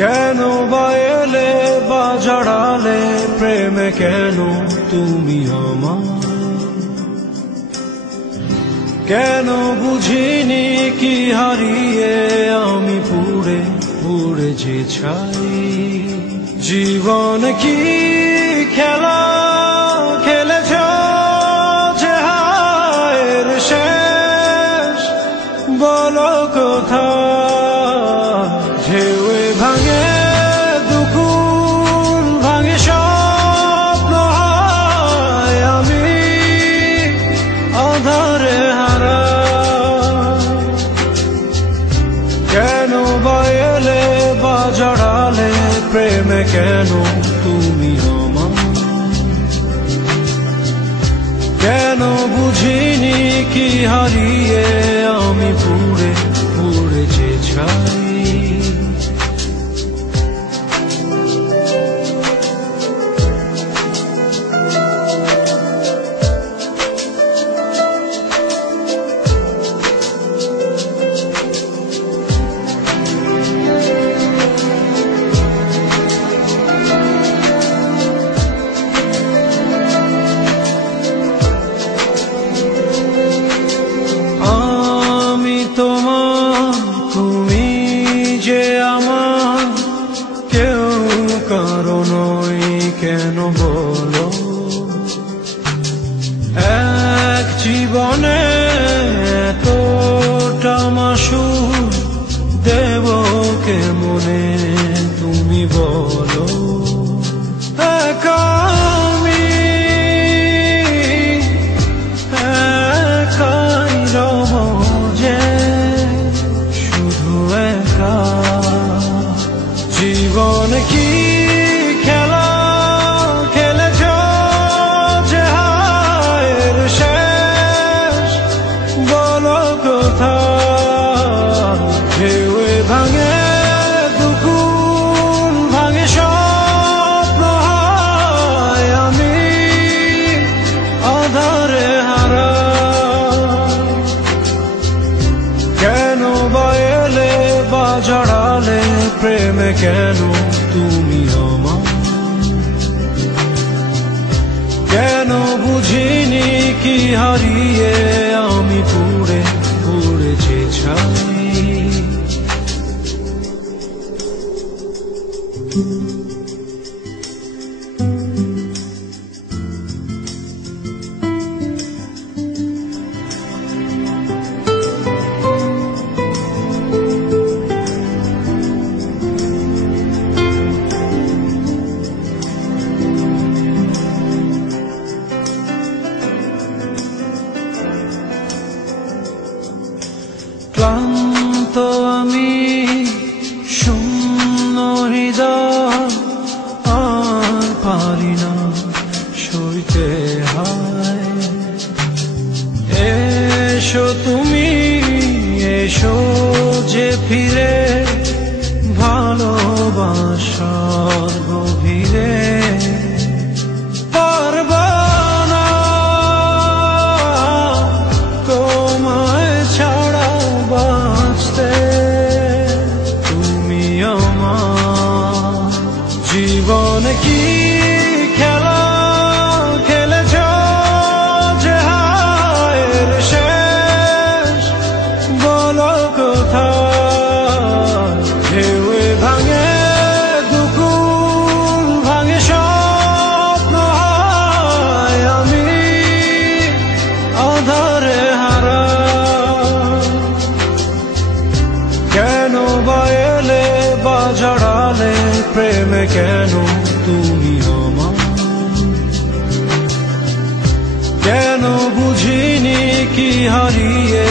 কেন বা এলে বা জড়ালে প্রেমে, কেন তুমি আমার? কেন বুঝিনি কি হারিয়ে আমি পুড়ে পুড়ে যে ছাই? জীবন কি খেলা খেলেছ যে হায়ের শেষ? বলো কোথায় ঢেউয়ে ভাঙে দুকুল ভাঙে স্বপ্ন হয় আমি আধারে হারা। কেন বা এলে বা জড়ালে প্রেমে, কেন তুমি আমার? কেন বুঝিনি কি হারিয়ে আমি পুড়ে পুড়ে যে ছাই? তুমি যে আমার, কেউ কারো নই কেন বলো? এক জীবনে এতটা মাসুর দেব কে মনে তুমি বলো? আমি একাই রব যে জীবন কি খেলা খেলেছ যে হায়ের শেষ? বলো কোথায় ঢেউয়ে ভাঙে দুকুল ভাঙে স্বপ্ন হয় আমি আধারে হারা। কেন বা এলে বা জড়ালে প্রেমে, কেন তুমি আমার? কেন বুঝিনি কি হারিয়ে আমি পুড়ে পুড়ে যে ছাই? ক্লান্ত আমি শূন্য হৃদয় আর পারি না সইতে হায়। এসো তুমি এসো যে ফিরে ভালোবাসার গভীরে। জীবন কি খেলা খেলেছ যে হায়ের শেষ? বলো কোথায় ঢেউয়ে ভাঙে দুকুল ভাঙে স্বপ্ন হয় আমি আধারে হারা। কেন বা এলে বা জড়ালে প্রেমে, কেন তুমি আমার? কেন বুঝিনি কি হারিয়ে